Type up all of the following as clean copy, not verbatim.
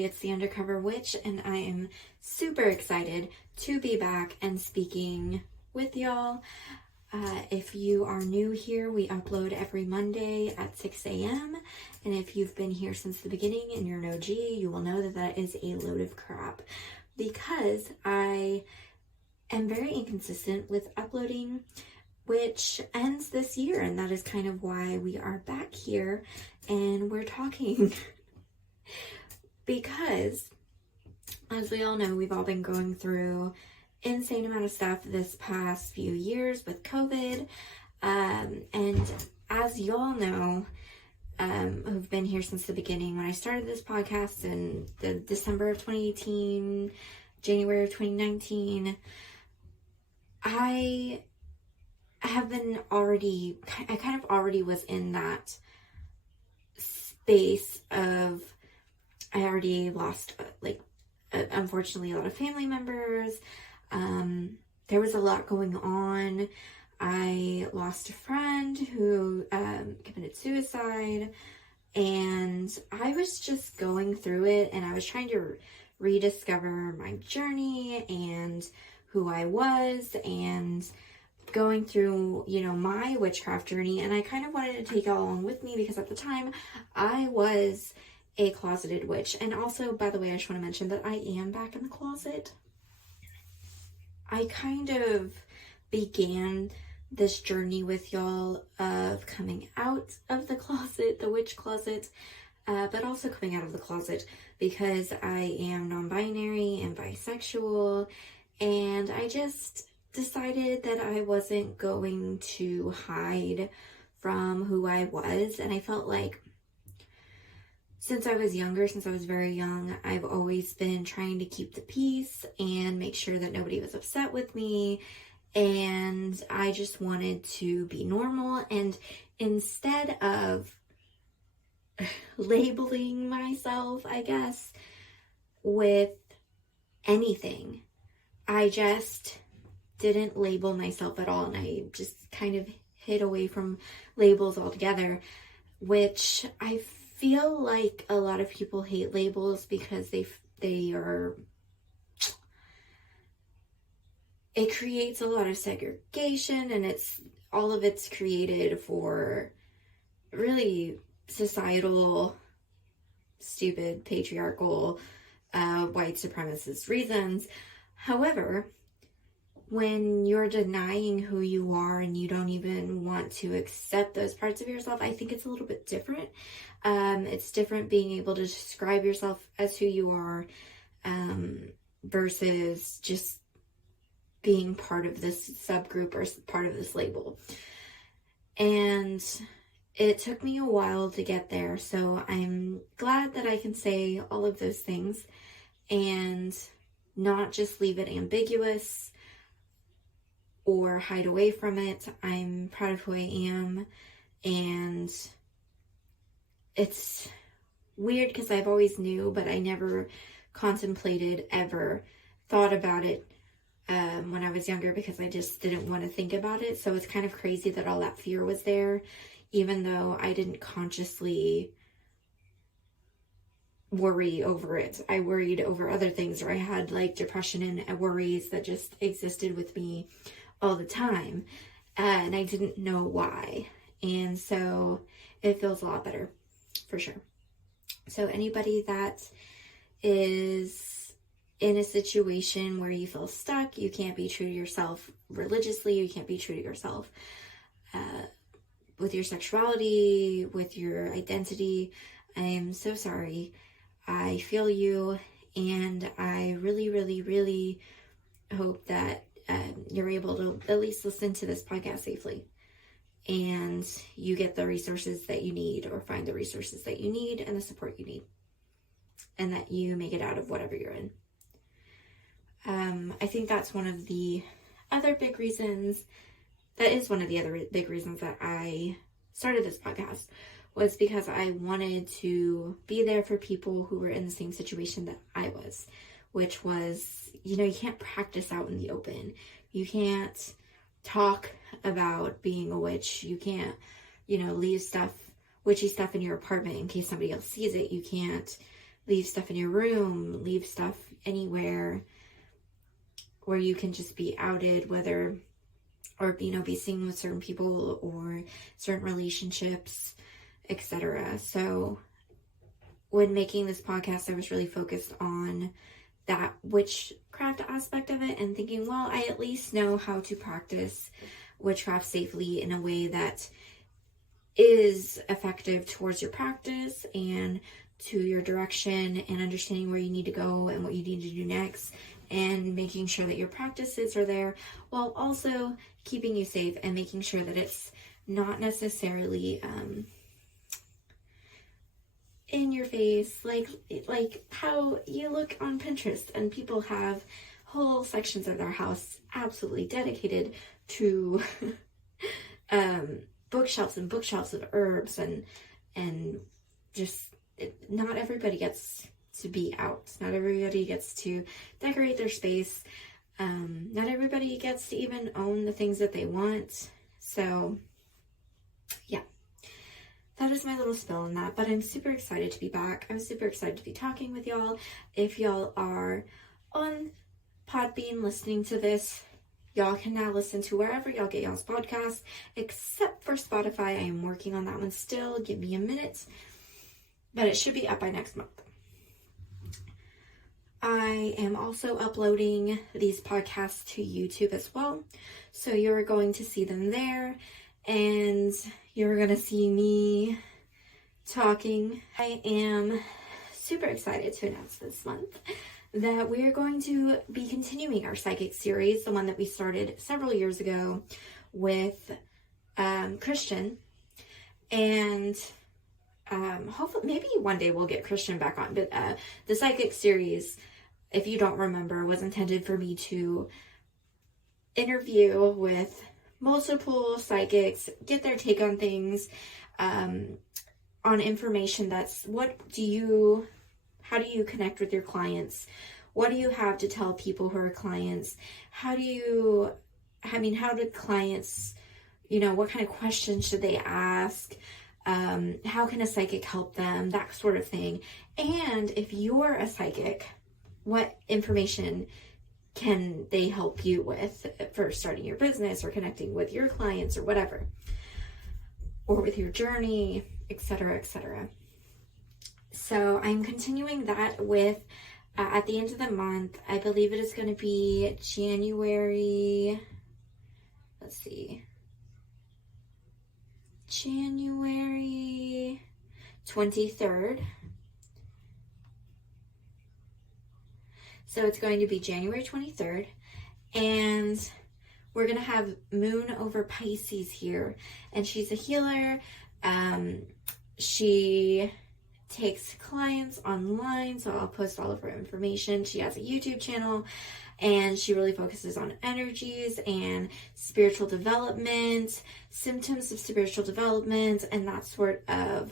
everybody, it's the Undercover Witch, and I am super excited to be back and speaking with y'all. If you are new here, we upload every Monday at 6 a.m. And if you've been here since the beginning and you're an OG, you will know that that is a load of crap, because I am very inconsistent with uploading, which ends this year, and that is kind of why we are back here and we're talking. Because, as we all know, we've all been going through insane amount of stuff this past few years with COVID. And as y'all know, who've been here since the beginning, when I started this podcast in the December of 2018, January of 2019, I kind of already was in that space of, I already lost, unfortunately, a lot of family members. There was a lot going on. I lost a friend who committed suicide, and I was just going through it, and I was trying to rediscover my journey and who I was, and going through, my witchcraft journey. And I kind of wanted to take it along with me, because at the time I was a closeted witch. And also, by the way, I just want to mention that I am back in the closet. I kind of began this journey with y'all of coming out of the closet, the witch closet, but also coming out of the closet because I am non-binary and bisexual, and I just decided that I wasn't going to hide from who I was. And I felt like since I was very young, I've always been trying to keep the peace and make sure that nobody was upset with me. And I just wanted to be normal. And instead of labeling myself, I guess, with anything, I just didn't label myself at all. And I just kind of hid away from labels altogether, which I feel like a lot of people hate labels because it creates a lot of segregation, and it's created for really societal, stupid, patriarchal, white supremacist reasons. However, when you're denying who you are and you don't even want to accept those parts of yourself, I think it's a little bit different. It's different being able to describe yourself as who you are, versus just being part of this subgroup or part of this label. And it took me a while to get there, so I'm glad that I can say all of those things and not just leave it ambiguous or hide away from it. I'm proud of who I am, and it's weird because I've always knew, but I never contemplated, ever thought about it when I was younger, because I just didn't want to think about it. So it's kind of crazy that all that fear was there, even though I didn't consciously worry over it. I worried over other things, or I had depression and worries that just existed with me all the time, and I didn't know why. And so it feels a lot better, for sure. So anybody that is in a situation where you feel stuck, you can't be true to yourself religiously, you can't be true to yourself with your sexuality, with your identity, I am so sorry. I feel you, and I really, really, really hope that you're able to at least listen to this podcast safely, and you get the resources that you need, or find the resources that you need and the support you need, and that you make it out of whatever you're in. I think that's one of the other big reasons, that I started this podcast, was because I wanted to be there for people who were in the same situation that I was, which was, you can't practice out in the open. You can't talk about being a witch. You can't, leave witchy stuff in your apartment in case somebody else sees it. You can't leave stuff in your room, leave stuff anywhere where you can just be outed, whether, or, be seen with certain people or certain relationships, etc. So when making this podcast, I was really focused on that witchcraft aspect of it and thinking, well, I at least know how to practice witchcraft safely in a way that is effective towards your practice and to your direction, and understanding where you need to go and what you need to do next, and making sure that your practices are there while also keeping you safe and making sure that it's not necessarily in your face, like how you look on Pinterest and people have whole sections of their house absolutely dedicated to bookshelves and bookshelves of herbs, and just not everybody gets to be out. Not everybody gets to decorate their space. Not everybody gets to even own the things that they want. So yeah, that is my little spill on that, but I'm super excited to be back. I'm super excited to be talking with y'all. If y'all are on Podbean listening to this, y'all can now listen to wherever y'all get y'all's podcasts, except for Spotify. I am working on that one still. Give me a minute, but it should be up by next month. I am also uploading these podcasts to YouTube as well, so you're going to see them there, and you're going to see me talking. I am super excited to announce this month that we are going to be continuing our psychic series, the one that we started several years ago with Christian, and hopefully maybe one day we'll get Christian back on. But the psychic series, if you don't remember, was intended for me to interview with multiple psychics, get their take on things, on information that's how do you connect with your clients? What do you have to tell people who are clients? How do clients, what kind of questions should they ask? How can a psychic help them? That sort of thing. And if you're a psychic, what information can they help you with for starting your business or connecting with your clients or whatever, or with your journey, etc., etc. So I'm continuing that with, at the end of the month, I believe it is going to be January 23rd. So it's going to be January 23rd, and we're going to have Moon over Pisces here, and she's a healer. She takes clients online, so I'll post all of her information. She has a YouTube channel, and she really focuses on energies and spiritual development, symptoms of spiritual development, and that sort of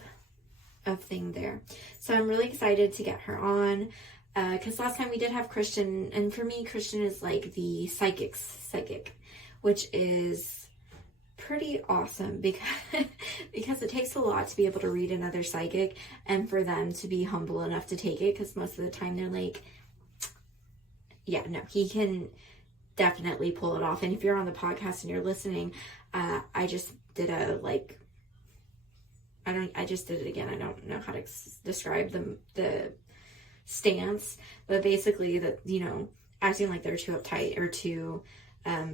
thing there. So I'm really excited to get her on, because last time we did have Christian, and for me, Christian is like the psychic, which is pretty awesome because it takes a lot to be able to read another psychic and for them to be humble enough to take it, because most of the time they're like, yeah, no, he can definitely pull it off. And if you're on the podcast and you're listening, I just did I just did it again. I don't know how to describe the stance, but basically that, acting like they're too uptight or too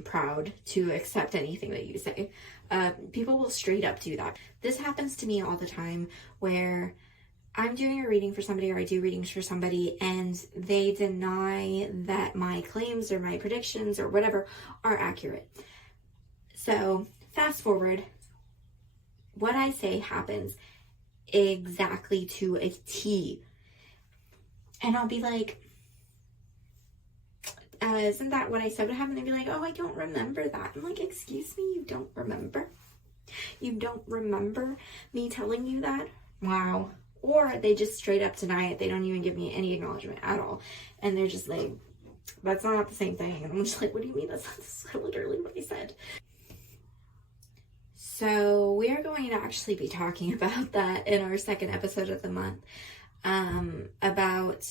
proud to accept anything that you say. People will straight up do that. This happens to me all the time, where I'm doing a reading for somebody, or I do readings for somebody, and they deny that my claims or my predictions or whatever are accurate. So fast forward, what I say happens exactly to a T. And I'll be like, isn't that what I said would happen? They'd be like, oh, I don't remember that. I'm like, excuse me, you don't remember? You don't remember me telling you that? Wow. Or they just straight up deny it. They don't even give me any acknowledgement at all. And they're just like, that's not the same thing. And I'm just like, what do you mean? That's literally what I said. So we are going to actually be talking about that in our second episode of the month. about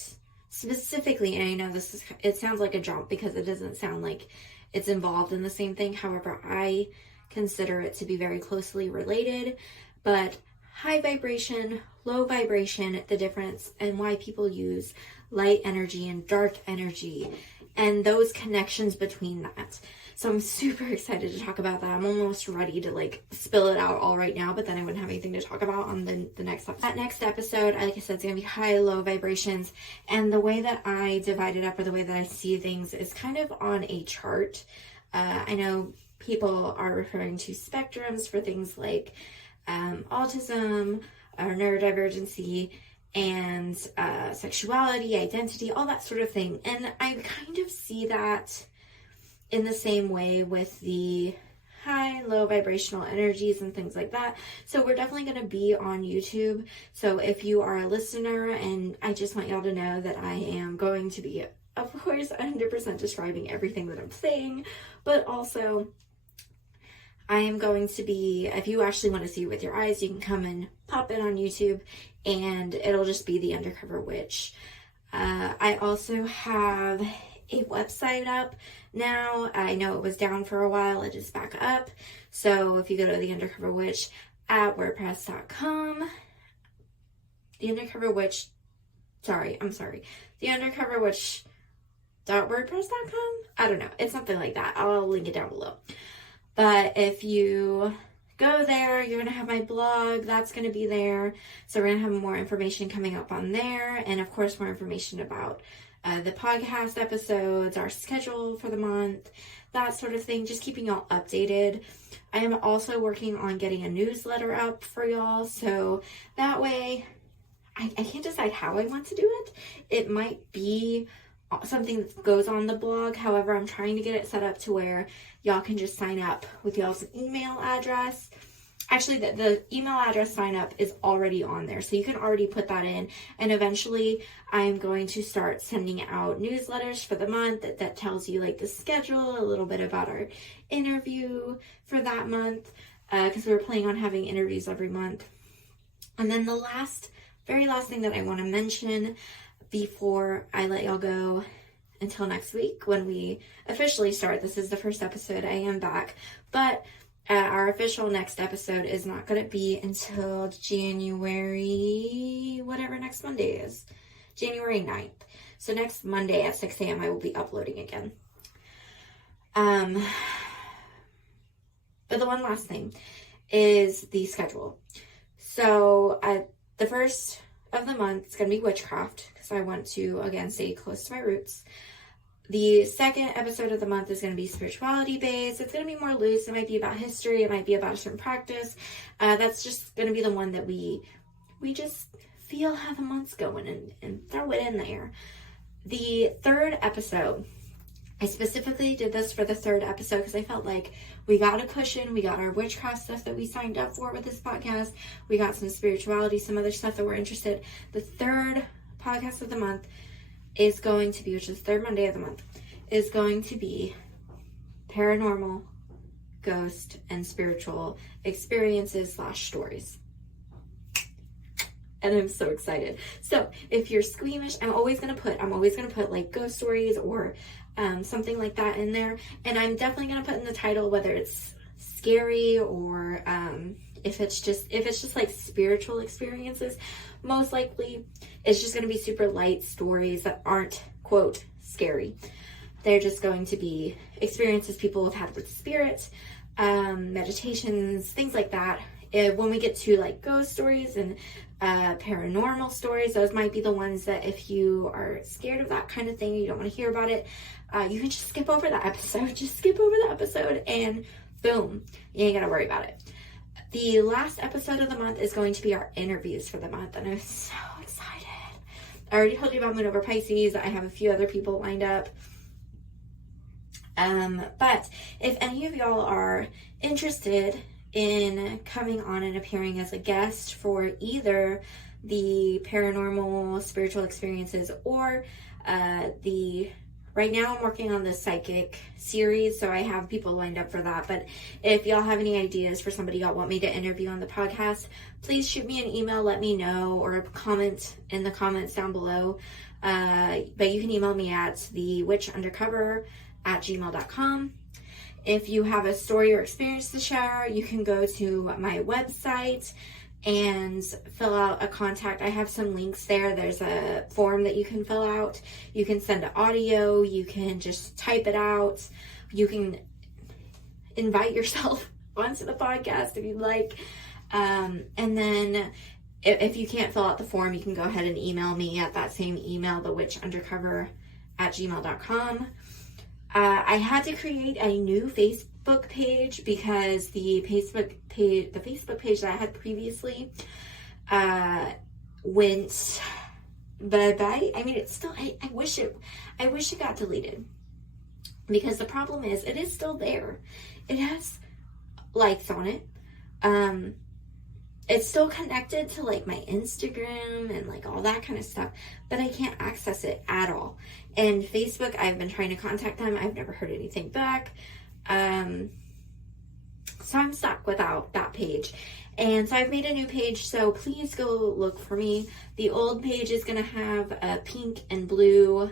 specifically, and I know it sounds like a jump because it doesn't sound like it's involved in the same thing. However, I consider it to be very closely related, but high vibration, low vibration, the difference, and why people use light energy and dark energy and those connections between that. So I'm super excited to talk about that. I'm almost ready to like spill it out all right now, but then I wouldn't have anything to talk about on the next episode. That next episode, like I said, it's going to be high, low vibrations. And the way that I divide it up, or the way that I see things, is kind of on a chart. I know people are referring to spectrums for things like autism or neurodivergency and sexuality, identity, all that sort of thing. And I kind of see that in the same way with the high, low vibrational energies and things like that. So we're definitely going to be on YouTube. So if you are a listener, and I just want y'all to know that I am going to be, of course, 100% describing everything that I'm saying, but also I am going to be, if you actually want to see it with your eyes, you can come and pop in on YouTube, and it'll just be The Undercover Witch. I also have a website up now. I know it was down for a while. It is back up. So if you go to The Undercover Witch at WordPress.com, The Undercover Witch, The Undercover Witch.wordpress.com? I don't know. It's something like that. I'll link it down below. But if you go there, you're going to have my blog. That's going to be there. So we're going to have more information coming up on there. And of course, more information about the podcast episodes, our schedule for the month, that sort of thing. Just keeping y'all updated. I am also working on getting a newsletter up for y'all. So that way, I can't decide how I want to do it. It might be something that goes on the blog. However, I'm trying to get it set up to where y'all can just sign up with y'all's email address. Actually, the email address sign up is already on there, so you can already put that in. And eventually, I'm going to start sending out newsletters for the month that tells you like the schedule, a little bit about our interview for that month, because we're planning on having interviews every month. And then the very last thing that I want to mention before I let y'all go until next week when we officially start. This is the first episode. I am back, but our official next episode is not going to be until January, whatever next Monday is, January 9th. So next Monday at 6 a.m. I will be uploading again. But the one last thing is the schedule. So the first of the month, it's going to be witchcraft, because I want to, again, stay close to my roots. The second episode of the month is going to be spirituality based. It's going to be more loose. It might be about history. It might be about a certain practice. That's just going to be the one that we just feel how the month's going and throw it in there. The third episode, I specifically did this for the third episode because I felt like we got a cushion. We got our witchcraft stuff that we signed up for with this podcast. We got some spirituality, some other stuff that we're interested. The third podcast of the month is going to be, which is the third Monday of the month, is going to be paranormal, ghost, and spiritual experiences / stories. And I'm so excited. So if you're squeamish, I'm always gonna put like ghost stories or something like that in there. And I'm definitely gonna put in the title whether it's scary or if it's just like spiritual experiences. Most likely it's just going to be super light stories that aren't, quote, scary. They're just going to be experiences people have had with spirit, meditations, things like that. When we get to like ghost stories and paranormal stories, those might be the ones that if you are scared of that kind of thing, you don't want to hear about it, you can just skip over that episode. Just skip over the episode and boom, you ain't got to worry about it. The last episode of the month is going to be our interviews for the month, and I'm so excited. I already told you about Moon over Pisces. I have a few other people lined up. But if any of y'all are interested in coming on and appearing as a guest for either the paranormal spiritual experiences or the Right now I'm working on the psychic series, so I have people lined up for that. But if y'all have any ideas for somebody y'all want me to interview on the podcast, please shoot me an email, let me know, or comment in the comments down below. But you can email me at thewitchundercover@gmail.com. If you have a story or experience to share, you can go to my website and fill out a contact. I have some links there. There's a form that you can fill out. You can send an audio. You can just type it out. You can invite yourself onto the podcast if you'd like. And then if you can't fill out the form, you can go ahead and email me at that same email, thewitchundercover@gmail.com. I had to create a new Facebook page because the Facebook page that I had previously went bye-bye. I mean, it's still, I wish it got deleted, because the problem is it is still there. It has likes on it. It's still connected to like my Instagram and like all that kind of stuff, but I can't access it at all. And Facebook, I've been trying to contact them. I've never heard anything back. So I'm stuck without that page. And so I've made a new page, so please go look for me. The old page is going to have pink and blue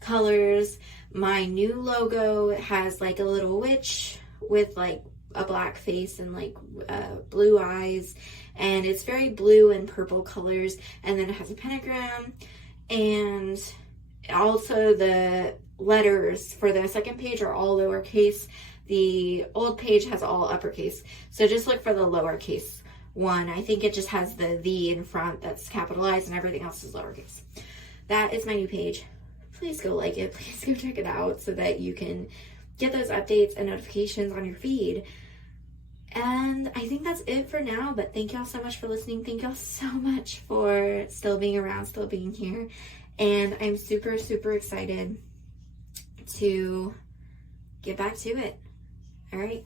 colors. My new logo has like a little witch with like a black face and like blue eyes, and it's very blue and purple colors, and then it has a pentagram. And also the letters for the second page are all lowercase. The old page has all uppercase, so just look for the lowercase one. I think it just has the "the" in front that's capitalized, and everything else is lowercase. That is my new page. Please go like it. Please go check it out so that you can get those updates and notifications on your feed. And I think that's it for now, but thank y'all so much for listening. Thank y'all so much for still being around, still being here. And I'm super, super excited to get back to it. All right.